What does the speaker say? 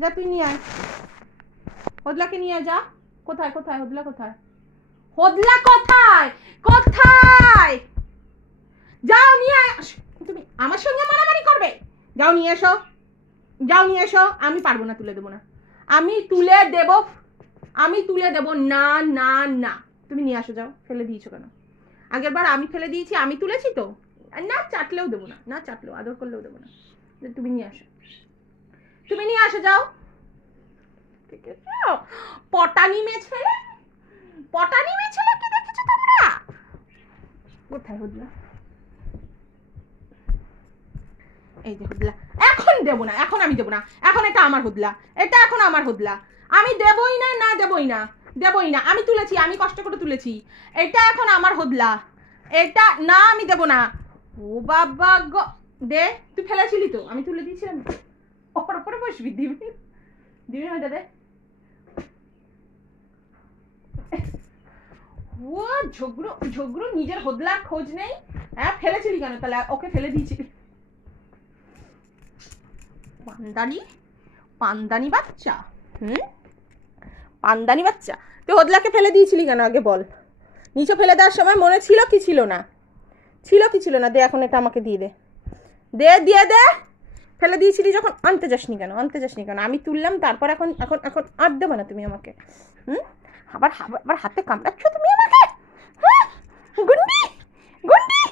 যা তুই নিয়ে আয়, হোদলাকে নিয়ে আয়, যা। কোথায় কোথায় হোদলা, কোথায় হোদলা, কোথায় কোথায়? যাও নিয়ে আয়। তুমি আমার সঙ্গে মারামারি করবে? যাও নিয়ে এসো, যাও নিয়ে এসো। আমি পারবো না, তুলে দেবো না, আমি তুলে দেব, আমি তুলে দেবো না না না। তুমি নিয়ে আসো, যাও। ফেলে দিয়েছো কেন? আগের বার আমি ফেলে দিয়েছি, আমি তুলেছি তো, না চাটলেও দেবো না, না চাটলেও আদর করলেও দেবো না। তুমি নিয়ে আসো, তুমি নিয়ে আসো, যাও। পটানি মেয়ে ছেলে, পটানি মেয়ে ছেলে কি দেখেছো তোমরা? কোথায় হোদলা? এই যে হোদলা, এখন দেবো না, এখন আমি দেবো না, এখন এটা আমার হোদলা, এটা এখন আমার হোদলা, আমি দেবই না, না দেবই না, দেবই না। আমি তুলেছি, আমি কষ্ট করে তুলেছি, এটা এখন আমার হোদলা, এটা না, আমি দেবো না। ও বাবা গো, দে। তুই ফেলেছিলি তো, আমি তুলে দিয়েছিলাম। ওপর ওপরে বসবি, দিবি দিবি না? দে। ও ঝগড়ো ঝগড়ো, নিজের হোদলার খোঁজ নেই। হ্যাঁ, ফেলেছিলি কেন তাহলে? ওকে ফেলে দিয়েছিলি। পান্দানি, পান্দানি বাচ্চা, পান্দানি বাচ্চা। তুই হোদলাকে ফেলে দিয়েছিলি কেন আগে বল? নিচে ফেলে দেওয়ার সময় মনে ছিল কি ছিল না? ছিল কি ছিল না? দে, এখন এটা আমাকে দিয়ে দে, দে দিয়ে দে। ফেলে দিয়েছিলি যখন, আনতে যাসনি কেন? আনতে যাসনি কেন? আমি তুললাম, তারপর এখন এখন এখন আর দেবে না তুমি আমাকে? আবার আবার হাতে কামড়াচ্ছ তুমি আমাকে, গুন্ডি গুন্ডি।